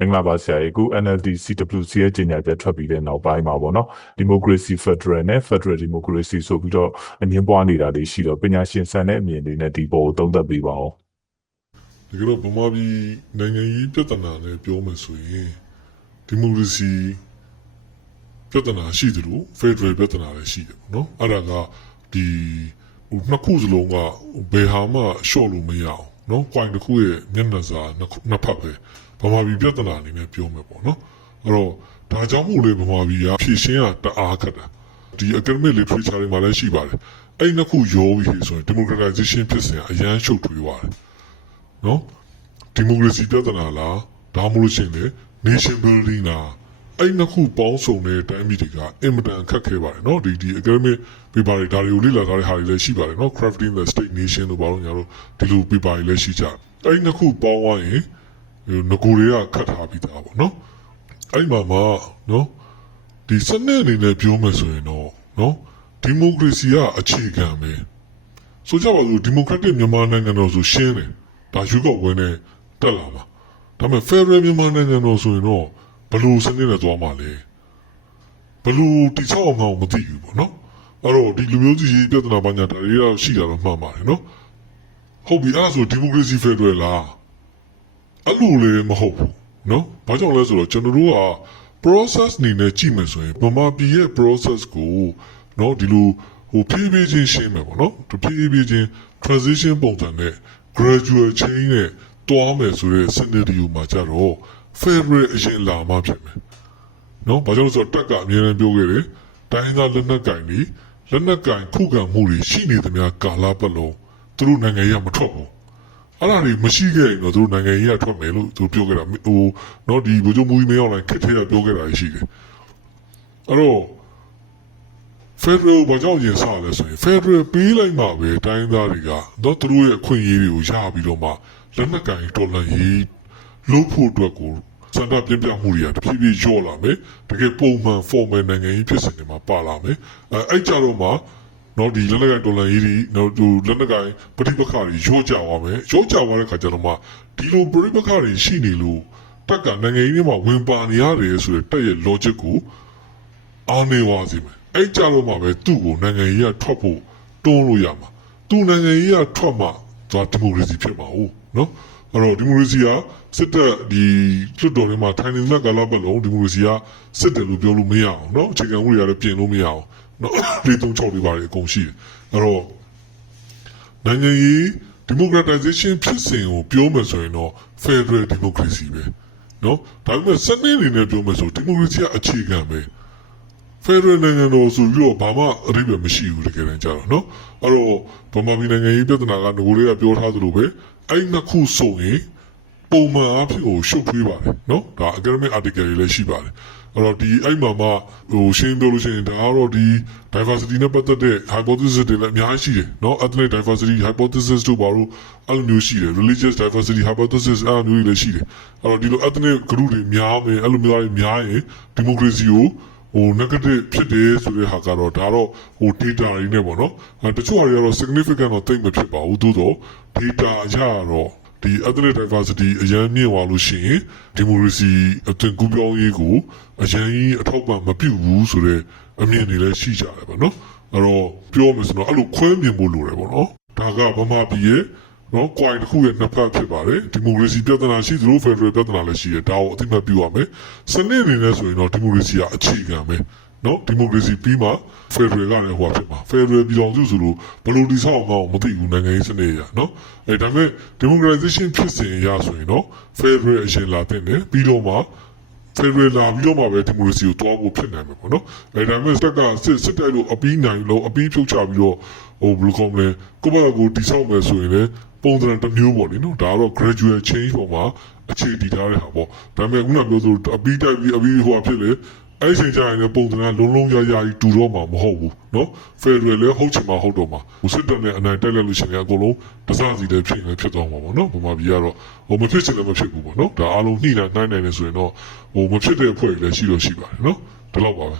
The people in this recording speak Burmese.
မင်္ဂလာပါဆရာကြီးအခု NLD CWC ရဲ့ကြေညာချက်ထွက်ပြီးတဲ့နောက်ပိုင်းမှာပေါ့နော် Democracy Federal နဲ့ Federal Democracy ဆိုပြီးတော့အငင်းပွားနေတာတွေရှိတော့ပညာရှင်ဆန်တဲ့အမြင်တွေနဲ့ဒီပေါ်ကိုသုံးသပ်ပေးပါဦးဒီကတော့ဗမာပြည်နိုင်ငံရေးပြဿနာနဲ့ပြောမယ်ဆိုရင်ဒီမိုကရေစီပြဿနာရှိတယ်လို့ Federal ပြဿနာလည်းရှိတယ်ပေါ့နော်အဲ့ဒါကဒီနှစ်ခုစလုံးကဘယ်ဟာမှရှော့လို့မရအောင်နော် point တစ်ခုရဲ့မျက်နှာစာနှစ်ဖက်ပဲဗမာပြည်ပြဿနာအနေနဲ့ပြောမယ်ပေါ့နော်အဲ့တော့ဒါကြောင့်မို့လေဗမာပြည်ကဖြည့်ရှင်းရတအားခက်တာဒီ academic literature တွေမှာလည်းရှိပါတယ်အဲ့နှစ်ခုရောပြီးဆိုရင် democratization ဖြစ်စဉ်အရန်ရှုပ်ထွေးသွားတယ်နော်ဒီမိုကရေစီပြဿနာလားဒါမှမဟုတ်ရှင်လေ nation building လားအဲ့နှစ်ခုပေါင်းစုံတဲ့အတိုင်းပြည်တွေကအင်မတန်ခက်ခဲပါတယ်နော်ဒီ academic paper တွေဒါတွေကိုလေ့လာထားတဲ့ဟာတွေလည်းရှိပါတယ်နော် crafting the state nation တို့ဘာလို့ညာလို့ဒီလို paper တွေလည်းရှိကြအဲ့နှစ်ခုပေါင်းသွားရင်ငကိုတွေကခတ်ထားပြီးသားပေါ့နော်အဲ့မှာမှနော်ဒီစနစ်အနေနဲ့ပြောမယ်ဆိုရင်တော့နော်ဒီမိုကရေစီကအခြေခံပဲဆိုကြပါစို့ဒီမိုကရက်တစ်မြန်မာနိုင်ငံတော်ဆိုရှင်းတယ်ဒါရွေးကောက်ပွဲနဲ့တက်လာမှာဒါပေမဲ့ Federal မြန်မာနိုင်ငံတော်ဆိုရင်တော့ဘယ်လိုစနစ်နဲ့သွားမှာလဲဘယ်လိုတိကျအောင်မသိဘူးပေါ့နော်အဲ့တော့ဒီလူမျိုးကြီးပြဿနာပိုင်းညာဒါတွေတော့ရှိတာတော့မှန်ပါတယ်နော်ဟုတ်ပြီအဲ့ဒါဆိုဒီမိုကရေစီ Federal လားအဲ့လိုလည်းမဟုတ်ဘူးနော်ဘာကြောင့်လဲဆိုတော့ကျွန်တော်တို့က process နေနဲ့ကြည့်မယ်ဆိုရင်ဗမာပြည်ရဲ့ process ကိုနော်ဒီလိုဖြည်းဖြည်းချင်းရှင်းမယ်ပေါ့နော်ဖြည်းဖြည်းချင်း transition ပုံစံနဲ့ gradual change နဲ့တွားမယ်ဆိုတဲ့ scenario မှာကြတော့ Federal အရင်လာမှဖြစ်မယ်နော်ဘာကြောင့်လဲဆိုတော့တက်ကအမြဲတမ်းပြောခဲ့တယ်တိုင်းသားလက်နက်ကင်တွေလက်နက်ကင်ခုခံမှုတွေရှိနေသမျှကာလပတ်လုံးသူတို့နိုင်ငံရေးမထွက်ဘူးအဲ့ဒါတွေမရှိခဲ့ရင်တော့သူတို့နိုင်ငံရေးကထွက်မယ်လို့သူပြောခဲ့တာနော်ဒီဗိုလ်ချုပ်မူကြီးမင်းအောင်လှိုင်ခက်ထဲကပြောခဲ့တာရှိတယ်အဲ့တော့ Federal ဘာကြောင့်ရင်စားလဲဆိုရင် Federal ပေးလိုက်မှပဲတိုင်းသားတွေကတော့သူတို့ရဲ့အခွင့်အရေးတွေကိုရပြီးတော့မှလက်နက်ကင်တော်လှန်ရေးလုပ်ဖို့အတွက်ကိုစံတပြင်းပြမှုတွေကတဖြည်းဖြည်းလျော့လာမယ်တကယ်ပုံမှန် formal နိုင်ငံရေးဖြစ်စဉ်တွေမှာပါလာမယ်အဲ့ကြတော့မှနော်ဒီလက်နက်ကင်တော်လှန်ရေးတွေနော်ဒီလက်နက်ကင်ပဋိပက္ခတွေရောကြသွားမယ်ရောကြသွားတဲ့ခါကျတော့မှဒီလိုပဋိပက္ခတွေရှိနေလို့တက်ကနိုင်ငံရေးမှာဝင်ပါနေရတယ်ဆိုတဲ့တက်ရဲ့ logic ကိုအားနေပါစေမယ်အဲ့ကြတော့မှပဲသူ့ကိုနိုင်ငံရေးကထွက်ဖို့တွန်းလို့ရမှာသူနိုင်ငံရေးကထွက်မှသွားဒီမိုကရေစီဖြစ်မှာဟုတ်နော်အဲ့တော့ဒီမိုကရေစီကစစ်တပ်ဒီလွတ်တော်ထဲမှာထိုင်နေတဲ့ကာလပတ်လုံးဒီမိုကရေစီကစစ်တယ်လို့ပြောလို့မရအောင်နော်အခြေခံဥပဒေရတယ်ပြင်လို့မရအောင်နော်436တွေပါတယ်အကုန်ရှိတယ်အဲ့တော့နိုင်ငံရေး democratization ဖြစ်စဉ်ကိုပြောမယ်ဆိုရင်တော့ Federal Democracy ပဲနော်ဒါပေမဲ့စနစ်အနေနဲ့ပြောမယ်ဆိုဒီမိုကရေစီကအခြေခံပဲFederal နိုင်ငံတော်ဆိုပြီးတော့ဘာမှအဓိပ္ပာယ်မရှိဘူးတကယ်တမ်းကျတော့နော်အဲ့တော့ဗမာပြည်နိုင်ငံရေးပြဿနာကငကိုလေးကပြောထားသလိုပဲအဲ့နှစ်ခုစုံရင်ပုံမှန်အဖြစ်ကိုရှုပ်ထွေးပါတယ်နော်ဒါ academic article တွေလည်းရှိပါတယ်အဲ့တော့ဒီအဲ့မှာမှရှင်းပြောလို့ရှိရင်ဒါကတော့ဒီ diversity နဲ့ပတ်သက်တဲ့ hypothesis တွေလည်းအများကြီးရှိတယ်နော် ethnic diversity hypothesis တို့ဘာလို့အဲ့လိုမျိုးရှိတယ် religious diversity hypothesis အဲ့လိုမျိုးတွေလည်းရှိတယ်အဲ့တော့ဒီလို ethnic group တွေများမယ်အဲ့လိုမျိုးတွေများရင် democracy ကိုnegative ဖြစ်တယ်ဆိုတဲ့ဟာကတော့ဒါတော့data တွေနဲ့ပေါ့နော်တချို့ဟာတွေကတော့ significant တော့သိမ့်မဖြစ်ပါဘူးသို့တော့ data အရတော့ဒီ ethnic diversity အရင်မြင့်သွားလို့ရှိရင် democracy အသွင်ကူးပြောင်းရေးကိုအရင်ကြီးအထောက်ပံ့မပြုဘူးဆိုတဲ့အမြင်တွေလည်းရှိကြတယ်ပေါ့နော်အဲ့တော့ပြောမယ်ဆိုတော့အဲ့လိုခွဲမြင်ဖို့လိုတယ်ပေါ့နော်ဒါကဗမာပြည်ရဲ့နော် coin တစ်ခုရဲ့နှစ်ဖက်ဖြစ်ပါတယ်ဒီမိုကရေစီပြဿနာရှိသလို Federal ပြဿနာလည်းရှိတယ်ဒါကိုအသိမှတ်ပြုရမယ်စနစ်အနေနဲ့ဆိုရင်တော့ဒီမိုကရေစီကအခြေခံပဲနော်ဒီမိုကရေစီပြီးမှ Federal ကလည်းဟိုဖြစ်မှာ Federal ပြည်တော်စုဆိုလို့ဘယ်လိုတိဆောက်အောင်မသိဘူးနိုင်ငံရေးစနစ်ရနော်ဒါပေမဲ့ democratization ဖြစ်စဉ်ရဆိုရင်တော့ Federal အရင်လာတဲ့နဲ့ပြီးတော့မှFederal လာပြီးတော့မှပဲဒီမိုကရေစီကိုတွားဖို့ဖြစ်နိုင်မှာပေါ့နော်ဒါပေမဲ့တက်ကစစ်တိုက်လို့အပြီးနိုင်လို့အပြီးဖြုတ်ချပြီးတော့ဘယ်လိုကောင်းလဲကိုယ့်ဘာကိုတိဆောက်မယ်ဆိုရင်လည်းပုံစံတစ်မျိုးပေါ့လေနော်ဒါကတော့ gradual change ပေါ်မှာအခြေတည်ထားတဲ့ဟာပေါ့ဒါပေမဲ့ခုနပြောသလိုအပြီးတိုက်ပြီးအပြီးဟိုဖြစ်လေအဲ့ဒီချိန်ကျရင်ပုံစံကလုံးလုံးရရတူတော့မှာမဟုတ်ဘူးနော် Federal လည်းဟုတ်ချင်မှာဟုတ်တော့မှာစစ်တပ်နဲ့အနိုင်တိုက်လိုက်လို့ရှိရင်အကုန်လုံးတစားစီတဲ့ဖြစ်သွားမှာပေါ့နော်ဗမာပြည်ကတော့မဖြစ်ချင်လည်းမဖြစ်ဘူးပေါ့နော်ဒါအားလုံးနှိမ့်နိုင်တယ်ဆိုရင်တော့မဖြစ်တဲ့အဖွဲ့တွေလည်းရှိတော့ရှိပါတယ်နော်ဒီလောက်ပါပဲ